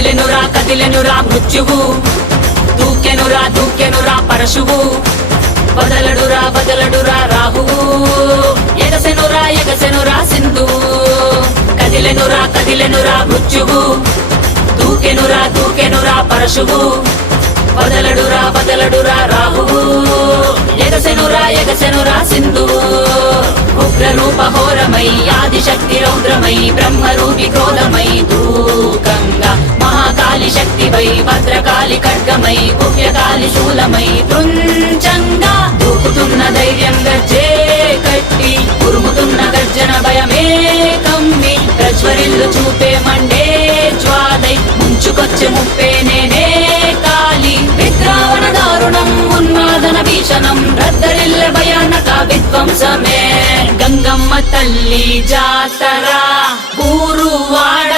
కదిలెనురా మృత్యువు, దూకెనురా పరశువు, వదలడురా రాహువు, ఎగసెనురా సింధువు. కదిలెనురా మృత్యువు, దూకెనురా పరశువు, వదలడురా రాహువు, ఎగసెనురా సింధువు. ఉగ్రరూప ఘోరమై ఆదిశక్తి రౌద్రమై బ్రహ్మరూపి క్రోధమై దూకంగా మహాకాళి శక్తివై భద్రకాళి ఖడ్గమై గుహ్యకాళి శూలమై కృంచంగా దూకుతున్న ధైర్యం గర్జే కట్టి ఉరుముతున్న గర్జన భయమే కమ్మి ప్రజ్వరిల్లు చూపే మండే జ్వాలై ముంచుకొచ్చే ముప్పే నేనే కాళి. విద్రావణ దారుణం ఉన్మాదన భీషణం రద్దరిల్ల భయానక విధ్వంసమే. గంగమ్మ తల్లి జాతర ఊరు వాడ